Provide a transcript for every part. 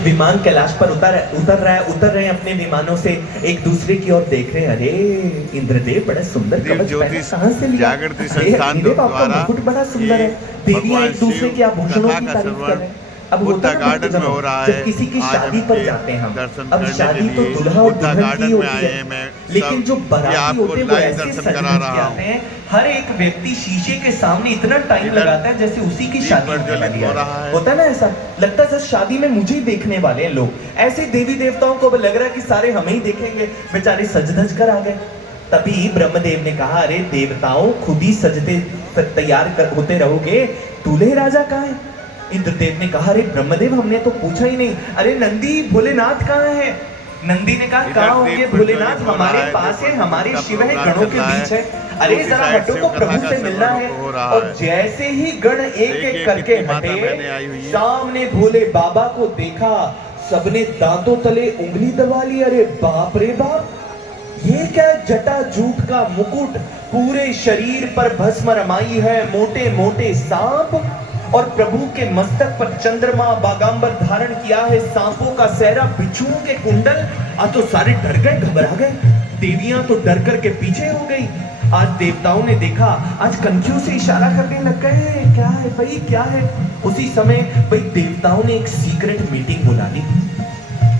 विमान कैलाश पर उतर रहे हैं अपने विमानों से, एक दूसरे की ओर देख रहे हैं। अरे इंद्रदेव बड़ा सुंदर कवच पहना, कहां से लिया? जागृति अरे संस्थान अग्निदेव आपका द्वारा मुकुट बड़ा सुंदर है। देवियां एक दूसरे के आभूषणों की तारीफ कर रहे हैं। अब होता है गार्डन में हो रहा है, जब किसी की आज शादी हम पर इनके जाते हैं हम, दर्शन अब करने शादी के तो लिए दुल्हा और बुद्धा दुल्हन की गार्डन में होती आए है, हैं। मैं लेकिन जो ये बाराती आपको होते हैं वो लाइव ऐसे दर्शन सज करा धज रहा के हूँ। आते हैं। हर एक व्यक्ति शीशे के सामने इतना टाइम इधर लगाता है जैसे उसी की दीप शादी होने प्रज्वलित वाली हो है। रहा है। होता है ना ऐसा, लगता है जैसे शादी में मुझे ही देखने वाले हैं लोग। ऐसे देवी देवताओं को भी लग रहा है कि सारे हमें ही देखेंगे, बेचारे सज धज कर आ गए। तभी ब्रह्मदेव ने कहा, अरे देवताओं, खुद ही सजते होते रहोगे, दूल्हे राजा कहाँ है? इंद्रदेव ने कहा, अरे ब्रह्मदेव हमने तो पूछा ही नहीं। अरे नंदी, भोलेनाथ कहाँ है? नंदी ने कहा, कहाँ होंगे भोलेनाथ? हमारे पास है, हमारे शिव है, गणों के बीच है। अरे जरा हटो को प्रभु से मिलना है। और जैसे ही गण एक एक करके हटे, सामने भोले बाबा को देखा, सबने दांतों तले उंगली दबा ली। अरे बाप रे बाप, ये क्या जटा जूट का मुकुट, पूरे शरीर पर भस्म रमाई है, मोटे मोटे सांप, और प्रभु के मस्तक पर चंद्रमा बागांबर धारण किया है, सांपों का सहरा, बिच्छुओं के कुंडल। आज तो सारे डर गए, घबरा गए। देवियां तो डर करके पीछे हो गई। आज देवताओं ने देखा, आज कनखियों से इशारा करने लग गए, क्या है भाई, क्या है? उसी समय भाई देवताओं ने एक सीक्रेट मीटिंग बुला ली।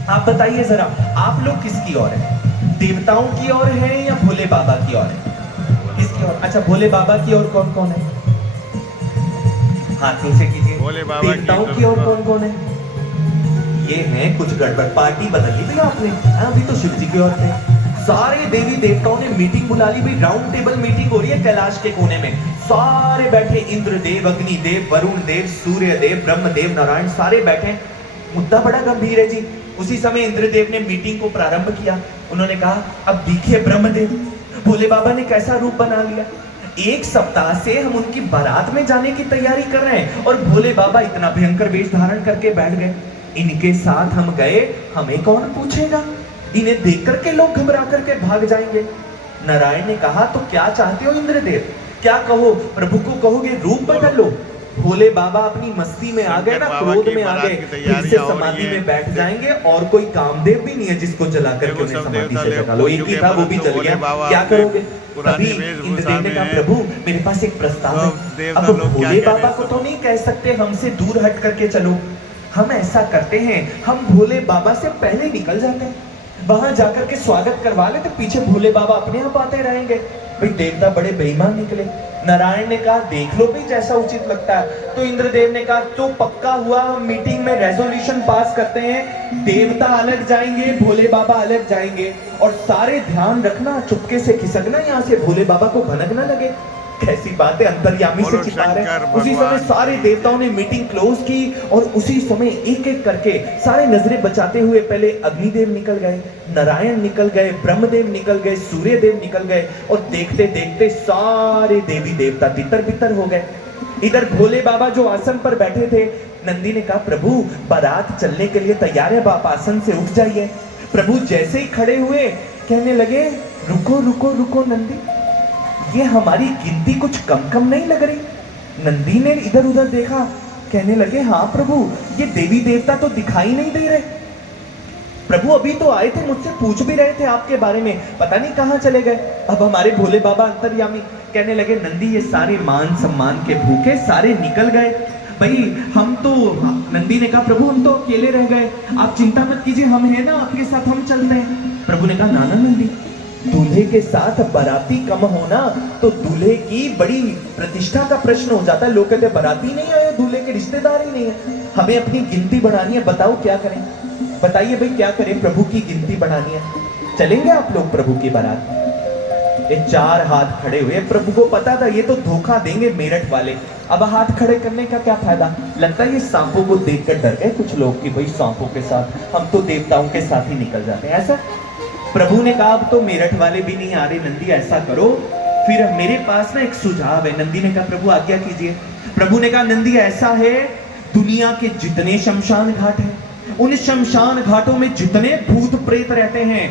आप बताइए जरा, आप लोग किसकी ओर है? देवताओं की ओर है या भोले बाबा की ओर है? किसकी ओर? अच्छा, भोले बाबा की ओर कौन कौन है? हाथ नीचे कीजिए। भोले बाबा देवताओं की ओर कौन कौन है? ये है कुछ गड़बड़, पार्टी बदल ली भैया आपने। अभी तो शिव जी की ओर थे। सारे देवी देवताओं ने मीटिंग बुला ली भाई, राउंड टेबल मीटिंग हो रही है कैलाश के कोने में। सारे बैठे, इंद्रदेव, अग्निदेव, वरुण देव, सूर्य देव, ब्रह्मदेव, नारायण, सारे बैठे। मुद्दा बड़ा गंभीर है जी। उसी समय इंद्रदेव ने मीटिंग को प्रारंभ किया। उन्होंने कहा, अब देखिए ब्रह्मदेव, भोले बाबा ने कैसा रूप बना लिया। एक सप्ताह से हम उनकी बारात में जाने की तैयारी कर रहे हैं और भोले बाबा इतना भयंकर वेश धारण करके बैठ गए। इनके साथ हम गए, हमें कौन पूछेगा? इन्हें देख करके लोग घबरा करके भाग जाएंगे। नारायण ने कहा, तो क्या चाहते हो इंद्रदेव? क्या कहो? प्रभु को कहोगे रूप बदल लो? भोले बाबा अपनी मस्ती में आ गए ना, क्रोध में आ गए, फिर से समाधि में बैठ जाएंगे और कोई कामदेव भी नहीं है जिसको जला करके उन्हें समाधि से जगा लो। एक ही था, वो भी जल गया, क्या करोगे? तभी इंद्रदेव ने कहा, प्रभु मेरे पास एक प्रस्ताव है। अब भोले बाबा को तो नहीं कह सकते हमसे दूर हट करके चलो। हम ऐसा करते हैं, हम भोले बाबा से पहले निकल जाते हैं, वहां जाकर के स्वागत करवा लेते, पीछे भोले बाबा अपने आप आते रहेंगे। भाई देवता बड़े बेईमान निकले। नारायण ने कहा, देख लो भी जैसा उचित लगता है। तो इंद्रदेव ने कहा, तो पक्का हुआ, हम मीटिंग में रेजोल्यूशन पास करते हैं, देवता अलग जाएंगे, भोले बाबा अलग जाएंगे, और सारे ध्यान रखना, चुपके से खिसकना यहाँ से, भोले बाबा को भनक ना लगे। कैसी बात है, अंतर्यामी से छिपा रहे। उसी समय सारे देवताओं ने मीटिंग क्लोज की और उसी समय एक एक करके सारे नजरें बचाते हुए पहले अग्निदेव निकल गए, नारायण निकल गए, ब्रह्मदेव निकल गए, सूर्यदेव निकल गए, और देखते देखते सारे देवी देवता तितर बितर हो गए। इधर भोले बाबा जो आसन पर बैठे थे, नंदी ने कहा, प्रभु बारात चलने के लिए तैयार है, आप आसन से उठ जाइए। प्रभु जैसे ही खड़े हुए, कहने लगे, रुको रुको रुको नंदी, ये हमारी गिनती कुछ कम कम नहीं लग रही। नंदी ने इधर उधर देखा, कहने लगे, हाँ प्रभु, ये देवी देवता तो दिखाई नहीं दे रहे। प्रभु अभी तो आए थे, मुझसे पूछ भी रहे थे आपके बारे में, पता नहीं कहाँ चले गए। अब हमारे भोले बाबा अंतर्यामी कहने लगे, नंदी ये सारे मान सम्मान के भूखे सारे निकल गए भाई, हम तो। नंदी ने कहा, प्रभु हम तो अकेले रह गए, आप चिंता मत कीजिए, हम हैं ना आपके साथ, हम चलते हैं। प्रभु ने कहा, नाना नंदी, दूल्हे के साथ बाराती कम होना तो दूल्हे की बड़ी प्रतिष्ठा का प्रश्न हो जाता है। लोग कहते हैं बाराती नहीं आए, दूल्हे के रिश्तेदार ही नहीं है, हमें अपनी गिनती बढ़ानी है, बताओ क्या करें? बताइए भाई क्या करें? प्रभु की गिनती बढ़ानी है, चलेंगे आप लोग प्रभु की बारात? ये चार हाथ खड़े हुए। प्रभु को पता था ये तो धोखा देंगे मेरठ वाले, अब हाथ खड़े करने का क्या फायदा? लगता है ये सांपों को देखकर डर गए कुछ लोग कि भाई सांपों के साथ हम तो देवताओं के साथ ही निकल जाते हैं ऐसा। प्रभु ने कहा, अब तो मेरठ वाले भी नहीं आ रहे, नंदी ऐसा करो, फिर मेरे पास ना एक सुझाव है। नंदी ने कहा, प्रभु आज्ञा कीजिए। प्रभु ने कहा, नंदी ऐसा है, दुनिया के जितने शमशान घाट हैं, उन शमशान घाटों में जितने भूत प्रेत रहते हैं,